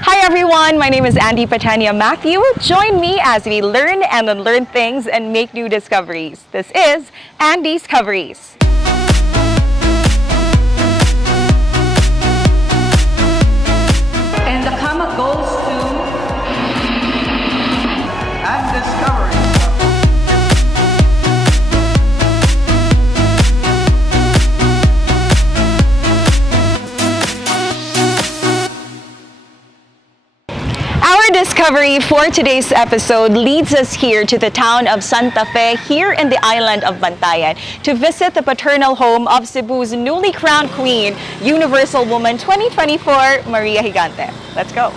Hi everyone, my name is Andi Pateña-Matheu. Join me as we learn and unlearn things and make new discoveries. This is AnDiscoveries. And the comma goes to AnDiscoveries. Our discovery for today's episode leads us here to the town of Santa Fe, here in the island of Bantayan, to visit the paternal home of Cebu's newly crowned queen, Universal Woman 2024, Maria Gigante. Let's go.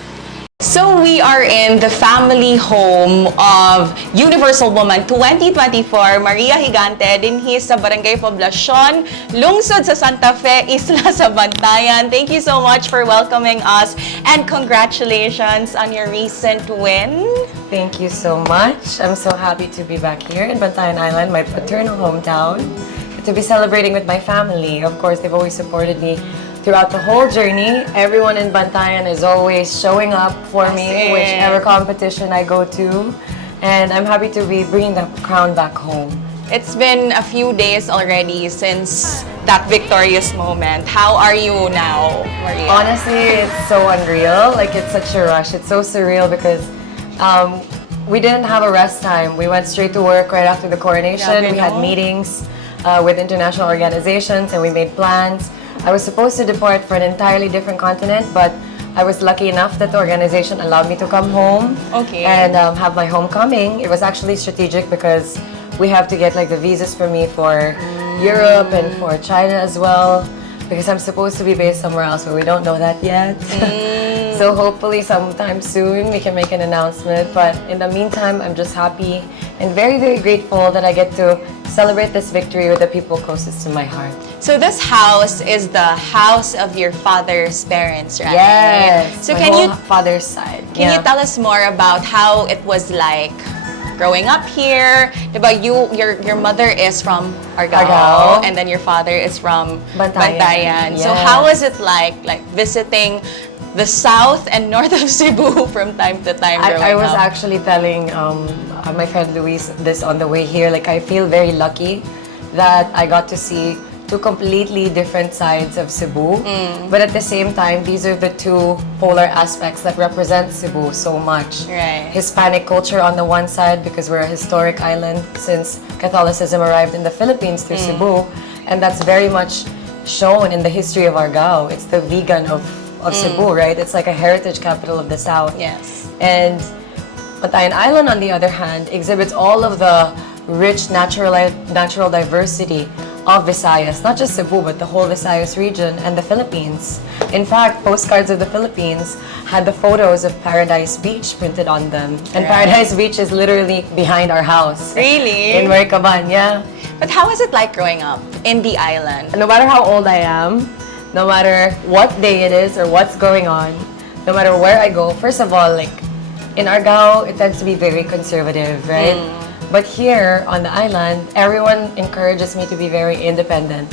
So we are in the family home of Universal Woman 2024, Maria Gigante, dinhi sa Barangay Poblacion, lungsod sa Santa Fe, isla sa Bantayan. Thank you so much for welcoming us and congratulations on your recent win. Thank you so much. I'm so happy to be back here in Bantayan Island, my paternal hometown, to be celebrating with my family. Of course, they've always supported me throughout the whole journey. Everyone in Bantayan is always showing up for me, whichever competition I go to. And I'm happy to be bringing the crown back home. It's been a few days already since that victorious moment. How are you now, Maria? Honestly, it's so unreal. Like, it's such a rush. It's so surreal because we didn't have a rest time. We went straight to work right after the coronation. We had meetings with international organizations and we made plans. I was supposed to depart for an entirely different continent, but I was lucky enough that the organization allowed me to come home and have my homecoming. It was actually strategic because we have to get like the visas for me for Europe and for China as well, because I'm supposed to be based somewhere else, but we don't know that yet. So hopefully sometime soon we can make an announcement. But in the meantime, I'm just happy and very, very grateful that I get to celebrate this victory with the people closest to my heart. So this house is the house of your father's parents, right? Yes. So my can whole you father's side? Can you tell us more about how it was like growing up here? Diba, your mother is from Argao, and then your father is from Bantayan. So how was it like visiting the south and north of Cebu from time to time growing I was up? actually telling my friend Luis this on the way here. Like, I feel very lucky that I got to see two completely different sides of Cebu. But at the same time, these are the two polar aspects that represent Cebu so much. Right. Hispanic culture on the one side, because we're a historic island since Catholicism arrived in the Philippines through Cebu. And that's very much shown in the history of Argao. It's the vegan of Cebu, right? It's like a heritage capital of the South. Yes. And Bantayan Island, on the other hand, exhibits all of the rich natural diversity of Visayas, not just Cebu, but the whole Visayas region and the Philippines. In fact, postcards of the Philippines had the photos of Paradise Beach printed on them. And Paradise Beach is literally behind our house. Really? In 𝗲𝗏, yeah. But how was it like growing up in the island? No matter how old I am, no matter what day it is or what's going on, no matter where I go, first of all, like, in Argao, it tends to be very conservative, right? But here on the island, everyone encourages me to be very independent.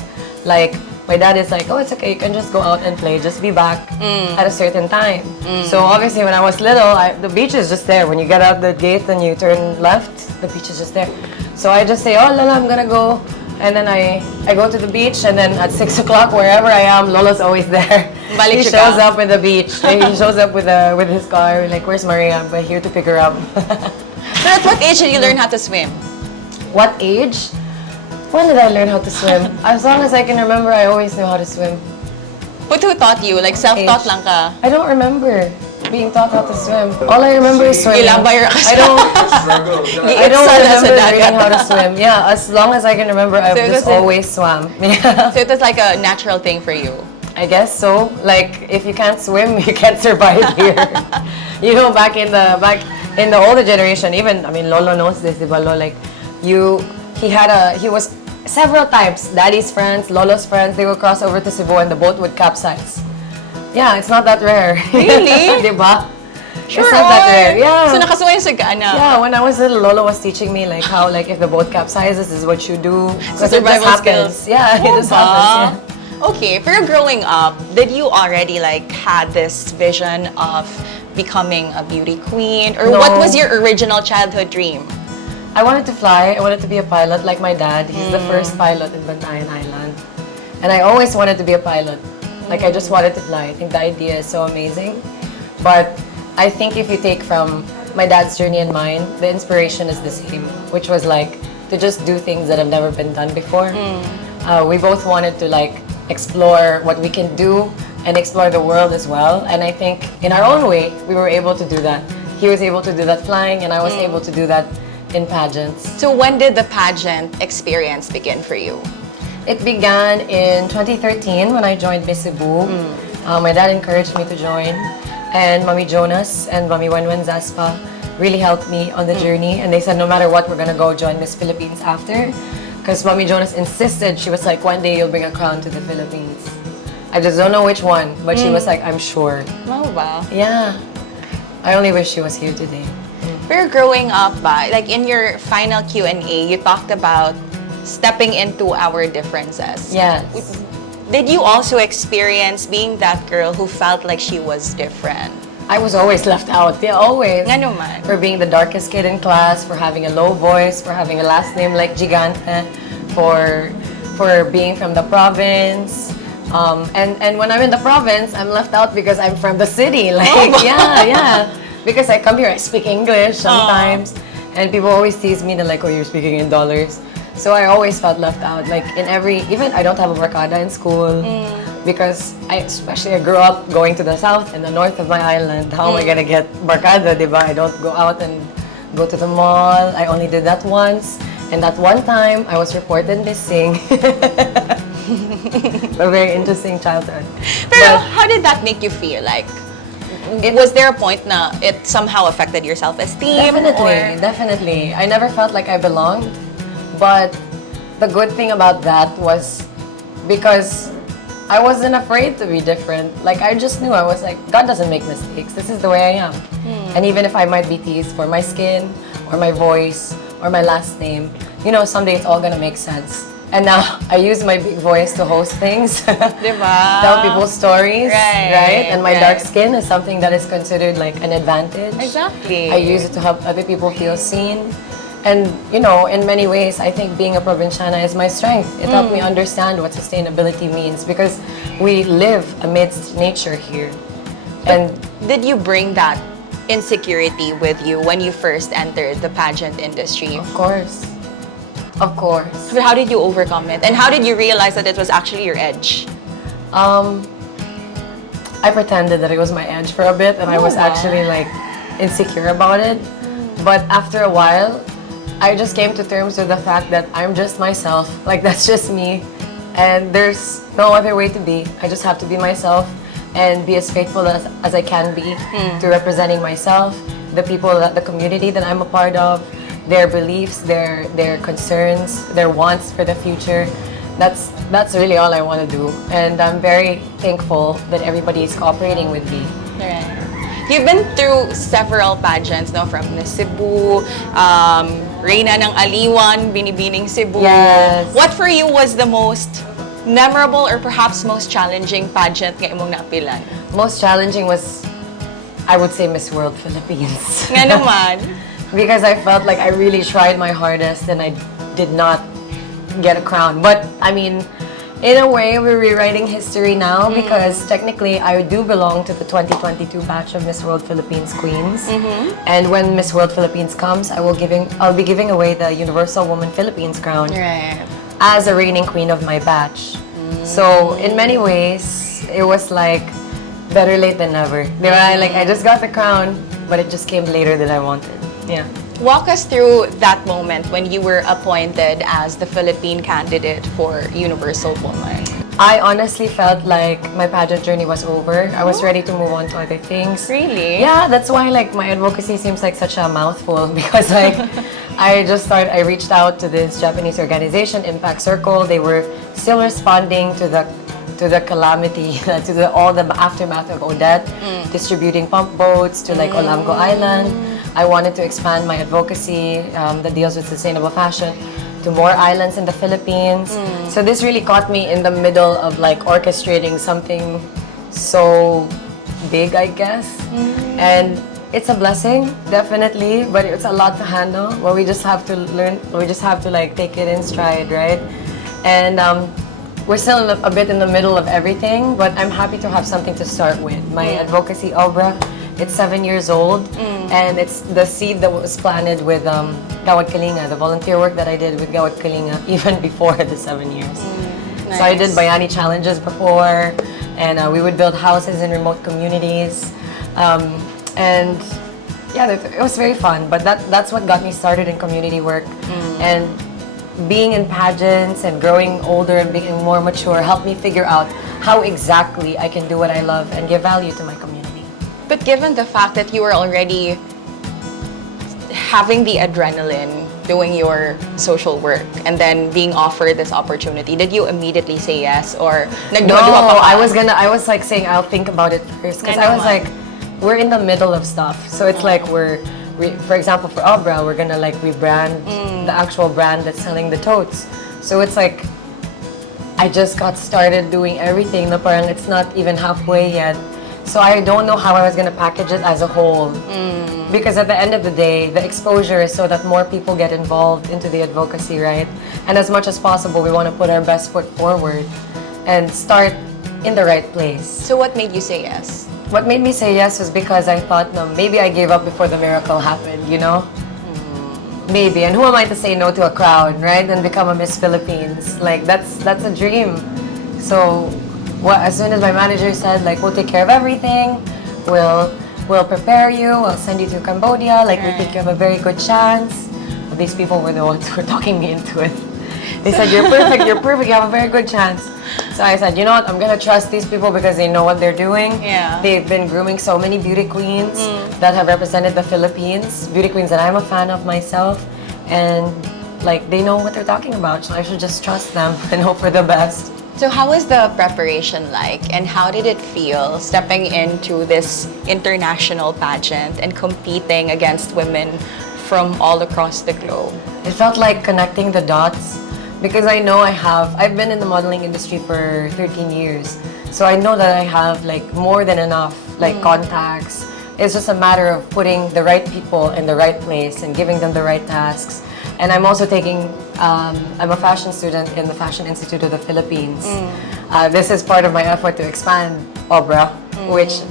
Like, my dad is like, oh, it's okay, you can just go out and play, just be back at a certain time. So obviously when I was little, the beach is just there. When you get out the gate and you turn left, the beach is just there. So I just say, oh, Lala, I'm gonna go. And then I go to the beach, and then at 6 o'clock, wherever I am, Lolo's always there. He shows up with the beach. He shows up with his car. We're like, where's Maria? I'm here to pick her up. So at what age did you learn how to swim? What age? When did I learn how to swim? As long as I can remember, I always knew how to swim. But who taught you? Like self-taught lang ka? I don't remember being taught how to swim. All I remember is swimming. I don't remember learning how to swim. Yeah, as long as I can remember, I've just always swam. Yeah. So it was like a natural thing for you? I guess so. Like, if you can't swim, you can't survive here. You know, back in the older generation, even, I mean, Lolo knows this, diba, Lolo? Like, he was several times, Daddy's friends, Lolo's friends, they would cross over to Cebu and the boat would capsize. Yeah, it's not that rare. Really? Diba? Sure. It's not that rare. Yeah. So nakasuway sa gana? Yeah, when I was little, Lolo was teaching me like how, like, if the boat capsizes, this is what you do. So survival skills. Yeah, it just happens. Yeah. Okay, pero growing up, did you already like had this vision of becoming a beauty queen? Or No. what was your original childhood dream? I wanted to fly. I wanted to be a pilot like my dad. He's the first pilot in Bantayan Island. And I always wanted to be a pilot. Like, I just wanted to fly. I think the idea is so amazing. But I think if you take from my dad's journey and mine, the inspiration is the same, which was like to just do things that have never been done before. We both wanted to like explore what we can do and explore the world as well. And I think in our own way, we were able to do that. He was able to do that flying, and I was able to do that in pageants. So when did the pageant experience begin for you? It began in 2013 when I joined Miss Cebu. My dad encouraged me to join, and Mami Jonas and Mami 𝗓𝗏 really helped me on the journey. And they said, no matter what, we're gonna go join Miss Philippines after. Because Mami Jonas insisted, she was like, one day you'll bring a crown to the Philippines. I just don't know which one, but she was like, I'm sure. Oh, wow. Yeah. I only wish she was here today. Pero growing up, like in your final Q&A, you talked about stepping into our differences. Yes. Did you also experience being that girl who felt like she was different? I was always left out. Yeah, always. Nga naman. For being the darkest kid in class, for having a low voice, for having a last name like Gigante, for being from the province. And when I'm in the province, I'm left out because I'm from the city. Like, yeah. Because I come here, I speak English sometimes. And people always tease me, they're like, oh, you're speaking in dollars. So I always felt left out. Like even I don't have a barkada in school. Because I grew up going to the south and the north of my island. How am I gonna get barkada, diba? I don't go out and go to the mall. I only did that once. And that one time, I was reported missing. A very interesting childhood. Pero how did that make you feel? Like, was there a point na it somehow affected your self-esteem? Definitely. I never felt like I belonged. But the good thing about that was because I wasn't afraid to be different. Like, I just knew, I was like, God doesn't make mistakes. This is the way I am. And even if I might be teased for my skin, or my voice, or my last name, you know, someday it's all gonna make sense. And now, I use my big voice to host things. Diba? Tell people stories, right? And my right. dark skin is something that is considered like an advantage. Exactly. I use it to help other people feel seen. And, you know, in many ways, I think being a provinciana is my strength. It helped me understand what sustainability means because we live amidst nature here. And did you bring that insecurity with you when you first entered the pageant industry? of course. But how did you overcome it? And how did you realize that it was actually your edge? I pretended that it was my edge for a bit and I was actually like insecure about it. But after a while, I just came to terms with the fact that I'm just myself. Like, that's just me. And there's no other way to be. I just have to be myself and be as faithful as I can be to representing myself, the people, the community that I'm a part of, their beliefs, their concerns, their wants for the future. That's really all I want to do. And I'm very thankful that everybody is cooperating with me. Right. You've been through several pageants, no? From Miss Cebu, Reyna ng Aliwan, Binibining Cebu. Yes. What for you was the most memorable or perhaps most challenging pageant nga imong naapilan? Most challenging was, I would say, Miss World Philippines. Nga naman. Because I felt like I really tried my hardest and I did not get a crown. But, I mean, in a way, we're rewriting history now because technically I do belong to the 2022 batch of Miss World Philippines Queens. And when Miss World Philippines comes, I'll be giving away the Universal Woman Philippines crown as a reigning queen of my batch. So in many ways, it was like better late than never. Like, I just got the crown, but it just came later than I wanted. Yeah. Walk us through that moment when you were appointed as the Philippine candidate for Universal Woman. I honestly felt like my pageant journey was over. I was ready to move on to other things. Really? Yeah, that's why like my advocacy seems like such a mouthful because like I reached out to this Japanese organization, Impact Circle. They were still responding to the calamity, to all the aftermath of Odette, distributing pump boats to like Olamgo Island. I wanted to expand my advocacy that deals with sustainable fashion. to more islands in the Philippines. So this really caught me in the middle of like orchestrating something so big, I guess. And it's a blessing, definitely, but it's a lot to handle. But we just have to learn, we just have to like take it in stride, right? And we're still a bit in the middle of everything, but I'm happy to have something to start with. My advocacy obra, it's 7 years old, and it's the seed that was planted with 𝗄𝗏 𝗨𝗶𝗃𝗲𝗿𝘀, the volunteer work that I did with 𝗄𝗏 𝗨𝗶𝗃𝗲𝗿, even before the 7 years. Nice. So I did Bayani challenges before, and we would build houses in remote communities. And yeah, it was very fun, but that's what got me started in community work. And being in pageants and growing older and being more mature helped me figure out how exactly I can do what I love and give value to my community. But given the fact that you were already having the adrenaline doing your social work and then being offered this opportunity, did you immediately say yes or No, I was like saying I'll think about it first because I was like, we're in the middle of stuff. So it's like for example, for Obra, we're gonna like rebrand the actual brand that's selling the totes. So it's like, I just got started doing everything. Na parang it's not even halfway yet. So I don't know how I was gonna package it as a whole. Because at the end of the day, the exposure is so that more people get involved into the advocacy, right? And as much as possible, we want to put our best foot forward and start in the right place. So what made you say yes? What made me say yes was because I thought, no, maybe I gave up before the miracle happened, you know? Maybe. And who am I to say no to a crowd, right? And become a Miss Philippines. Like, that's a dream. So, as soon as my manager said, like, we'll take care of everything, we'll prepare you, we'll send you to Cambodia, like, we think you have a very good chance. But these people were the ones who were talking me into it. They said, you're perfect, you have a very good chance. So I said, you know what, I'm gonna trust these people because they know what they're doing. Yeah. They've been grooming so many beauty queens that have represented the Philippines, beauty queens that I'm a fan of myself, and like they know what they're talking about, so I should just trust them and hope for the best. So how was the preparation like, and how did it feel stepping into this international pageant and competing against women from all across the globe? It felt like connecting the dots. Because I know I've been in the modeling industry for 13 years. So I know that I have like more than enough like contacts. It's just a matter of putting the right people in the right place and giving them the right tasks. And I'm also taking, I'm a fashion student in the Fashion Institute of the Philippines. This is part of my effort to expand Obra, which,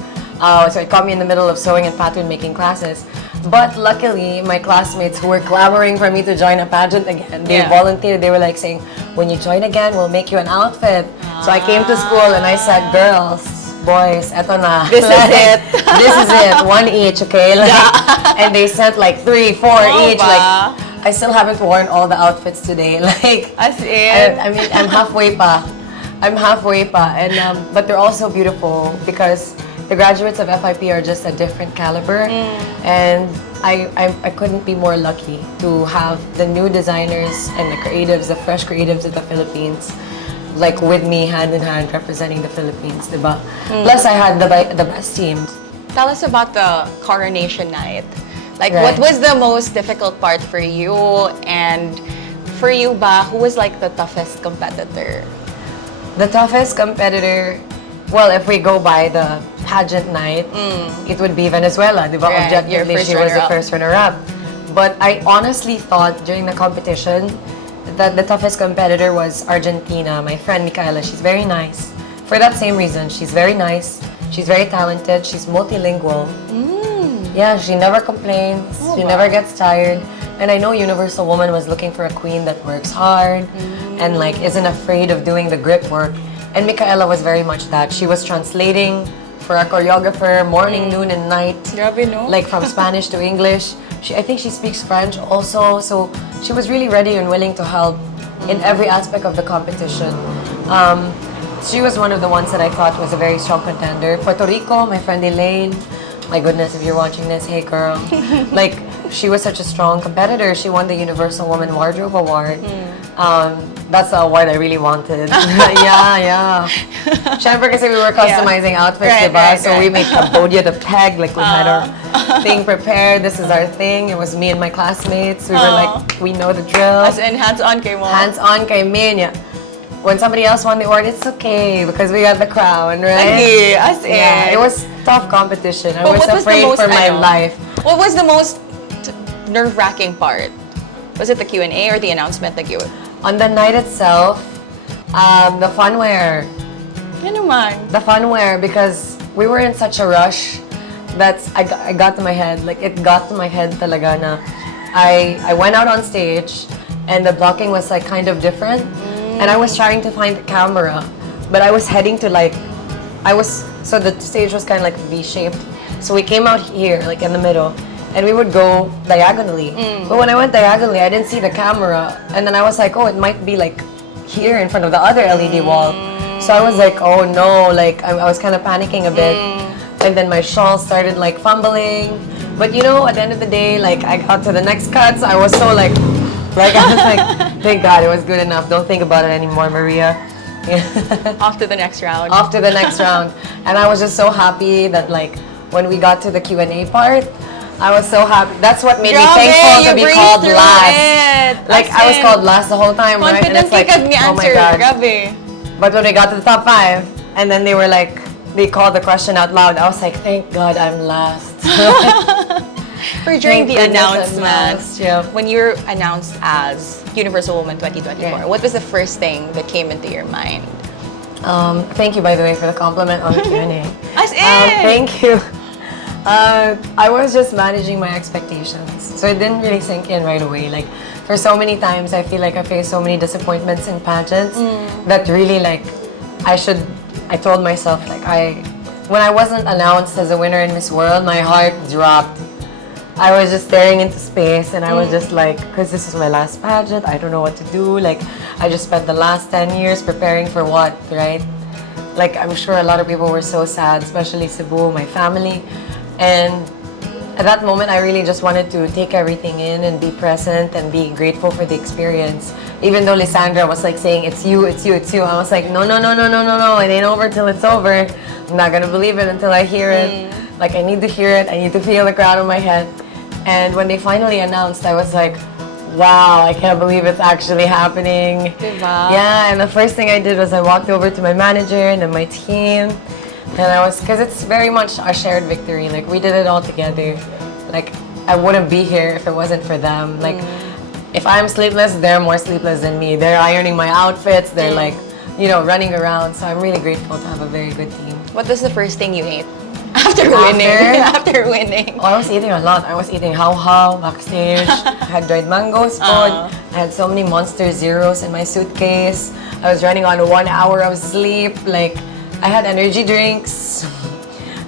so it caught me in the middle of sewing and pattern making classes. But luckily, my classmates who were clamoring for me to join a pageant again, they volunteered. They were like saying, when you join again, we'll make you an outfit. So I came to school and I said, girls, boys, eto na. This is it. This is it. One each, okay? Like, and they sent like 3, 4 each. Like, I still haven't worn all the outfits today. Like, as in? I mean, I'm halfway pa. And but they're also beautiful because the graduates of FIP are just a different caliber, and I couldn't be more lucky to have the new designers and the creatives, the fresh creatives of the Philippines, like with me hand in hand representing the Philippines, diba? Plus I had the best team. Tell us about the coronation night. Like, Right. what was the most difficult part for you? And for you ba, who was like the toughest competitor? The toughest competitor, well, if we go by the pageant night, it would be Venezuela, di ba? Right, Objectively, your first she was the runner-up. first runner-up. But I honestly thought during the competition that the toughest competitor was Argentina, my friend Micaela. She's very nice. For that same reason, she's very nice, she's very talented, she's multilingual. Yeah, she never complains, she never gets tired. And I know Universal Woman was looking for a queen that works hard and like isn't afraid of doing the grip work. And Micaela was very much that. She was translating for a choreographer morning, noon, and night. Grabe, no? Like from Spanish to English. I think she speaks French also. So she was really ready and willing to help in every aspect of the competition. She was one of the ones that I thought was a very strong contender. Puerto Rico, my friend Elaine. my goodness, if you're watching this, hey girl. Like, she was such a strong competitor. She won the Universal Woman Wardrobe Award. That's the award I really wanted. yeah. Siyempre kasi we were customizing outfits, diba? So we made Cambodia the peg, like we had our thing prepared. This is our thing. It was me and my classmates. We were like, we know the drill. As in, hands-on kay mo. Hands-on kay min, yeah. When somebody else won the award, it's okay because we got the crown, right? Okay, as in. Yeah, it was tough competition. I But was what was the afraid most, for my life. What was the most nerve-wracking part? Was it the Q&A or the announcement that you... On the night itself, the funwear. Ano man? The funwear, because we were in such a rush that I got to my head. Like, it got to my head talaga na I went out on stage and the blocking was like kind of different. And I was trying to find the camera, but I was heading to like, so the stage was kind of like V-shaped. So we came out here, like in the middle, and we would go diagonally. But when I went diagonally, I didn't see the camera. And then I was like, oh, it might be like here in front of the other LED wall. So I was like, oh no, like I was kind of panicking a bit. And then my shawl started like fumbling. But you know, at the end of the day, like I got to the next cut, so I was so like I was like, thank God it was good enough. Don't think about it anymore, Maria. Off to the next round. Off to the next round. And I was just so happy that like when we got to the Q&A part, I was so happy. That's what made me thankful to be called last. Like I was called last the whole time, right? And it's like, oh my God. But when we got to the top 5, and then they were like, they called the question out loud, I was like, thank God I'm last. Or during the announcement, yeah. when you were announced as Universal Woman 2024, what was the first thing that came into your mind? Thank you, by the way, for the compliment on the Q&A. As in! Thank you. I was just managing my expectations, so it didn't really sink in right away. Like, for so many times, I feel like I faced so many disappointments in pageants that really, like, I told myself, like, when I wasn't announced as a winner in Miss World, my heart dropped. I was just staring into space, and I was just like, because this is my last pageant, I don't know what to do. Like, I just spent the last 10 years preparing for what, right? Like, I'm sure a lot of people were so sad, especially Cebu, my family. And at that moment, I really just wanted to take everything in and be present and be grateful for the experience. Even though Lysandra was like saying, it's you, it's you, it's you. I was like, no, it ain't over till it's over. I'm not gonna believe it until I hear it. Like, I need to hear it, I need to feel the crowd on my head. And when they finally announced, I was like, wow, I can't believe it's actually happening. Diba? Yeah, and the first thing I did was I walked over to my manager and then my team. And I was, because it's very much a shared victory. Like, we did it all together. Like, I wouldn't be here if it wasn't for them. Like, if I'm sleepless, they're more sleepless than me. They're ironing my outfits. They're like, you know, running around. So I'm really grateful to have a very good team. What was the first thing you ate after winning? After winning. Oh, I was eating a lot. I was eating 𝗷𝗲 backstage. I had dried mangoes, food. I had so many Monster Zeros in my suitcase. I was running on 1 hour of sleep. Like, I had energy drinks.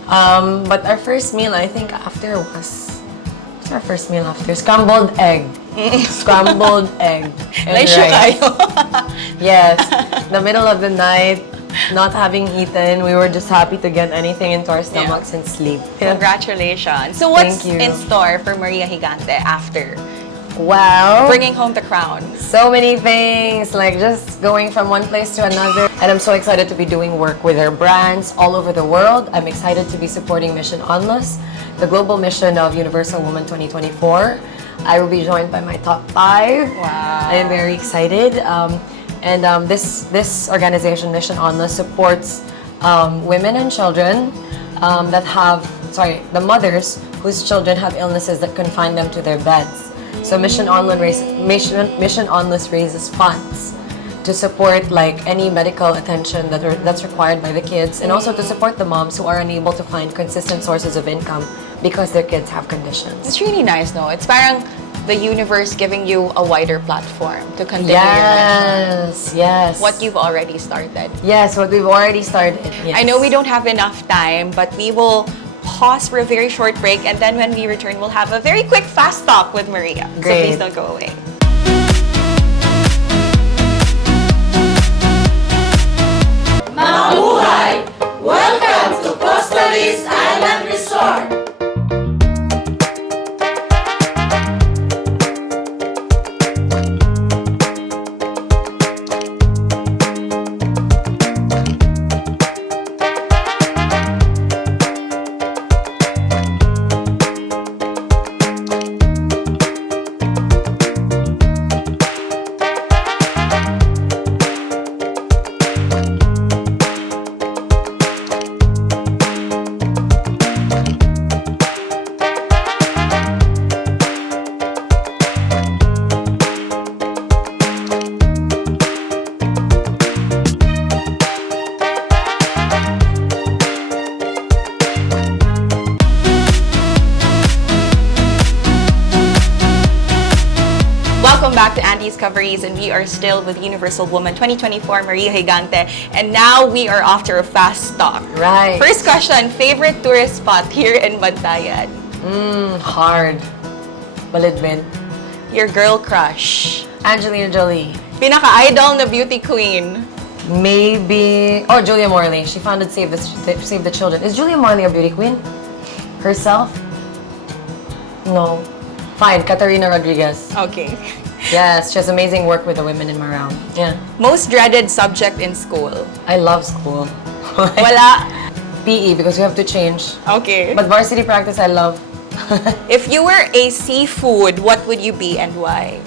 But our first meal, I think, after was... What's our first meal after? Scrambled egg. Scrambled egg and rice. Yes. The middle of the night, not having eaten, we were just happy to get anything into our stomachs and sleep. Congratulations. So what's Thank you. in store for Maria Gigante after Wow. bringing home the crown? So many things, like just going from one place to another. And I'm so excited to be doing work with our brands all over the world. I'm excited to be supporting Mission Onlus, the global mission of Universal Woman 2024. I will be joined by my top 5. Wow. I'm very excited. This organization, Mission Onlus, supports women and children the mothers whose children have illnesses that confine them to their beds. So Mission Onlus raises funds to support like any medical attention that's required by the kids, and also to support the moms who are unable to find consistent sources of income because their kids have conditions. It's really nice, no? It's parang the universe giving you a wider platform to continue your mission. Yes. What you've already started. Yes, what we've already started. Yes. I know we don't have enough time, but we will pause for a very short break, and then when we return, we'll have a very quick fast talk with Maria. Great. So please don't go away. Mabuhay! Welcome to Costa Island Resort! back to 𝗢𝗍Discoveries, and we are still with Universal Woman 2024, Maria Gigante. And now we are off to a fast talk. Right. First question, favorite tourist spot here in Bantayan? Hard. Balidbin. Your girl crush? Angelina Jolie. Pinaka-idol na beauty queen? Maybe... Oh, Julia Morley. She founded Save the Children. Is Julia Morley a beauty queen? Herself? No. Fine, Katarina Rodriguez. Okay. Yes, she has amazing work with the women in Marang. Yeah. Most dreaded subject in school? I love school. Wala. PE, because we have to change. Okay. But varsity practice, I love. If you were a seafood, what would you be and why?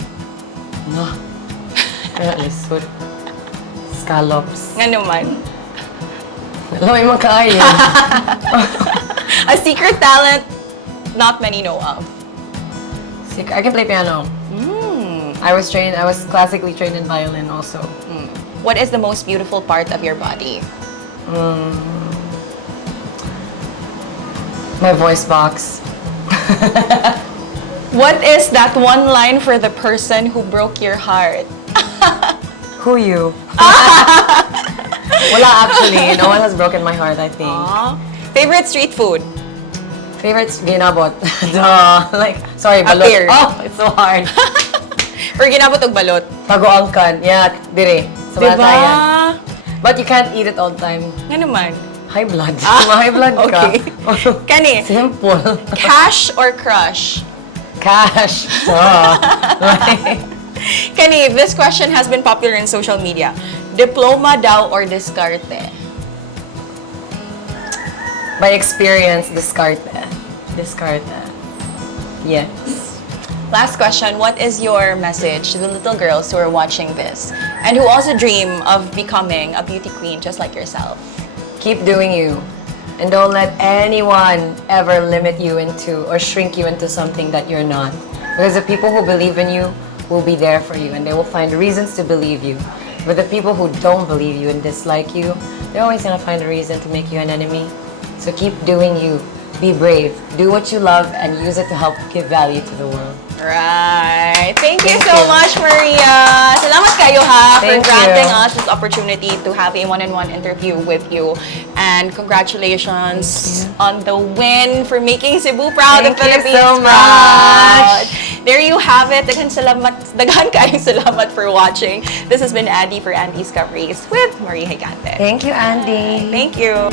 No. Lisod. Scallops. Nga naman. Alam mo kaya. A secret talent not many know of. I can play piano. I was classically trained in violin also. What is the most beautiful part of your body? My voice box. What is that one line for the person who broke your heart? Who you? Wala actually. No one has broken my heart, I think. Aww. Favorite street food? Favorites, ginabot. Duh. Like, sorry, balot. Appear. Oh, it's so hard. Or ginabot og balot? Tagoangkan. Yeah, dire. Sa Diba? Bantayan. But you can't eat it all the time. Nga naman. High blood. High blood ka. Okay. Kani, Simple. cash or crush? Cash. Like, Kani, this question has been popular in social media. Diploma daw or diskarte? by experience, discarte. Discarte. Yes. Last question, what is your message to the little girls who are watching this and who also dream of becoming a beauty queen just like yourself? Keep doing you. And don't let anyone ever limit you into or shrink you into something that you're not. Because the people who believe in you will be there for you and they will find reasons to believe you. But the people who don't believe you and dislike you, they're always gonna find a reason to make you an enemy. So keep doing you. Be brave. Do what you love and use it to help give value to the world. Right. Thank you Thank so you. much, Maria. Salamat kayo ha for Thank granting you. us this opportunity to have a one-on-one interview with you. And congratulations on the win for making Cebu proud and Thank you Philippines so proud. much. There you have it. Daghan kayong salamat for watching. This has been Andi for 𝗢𝗍Discoveries with Maria Gigante. Thank you, Andy. Thank you.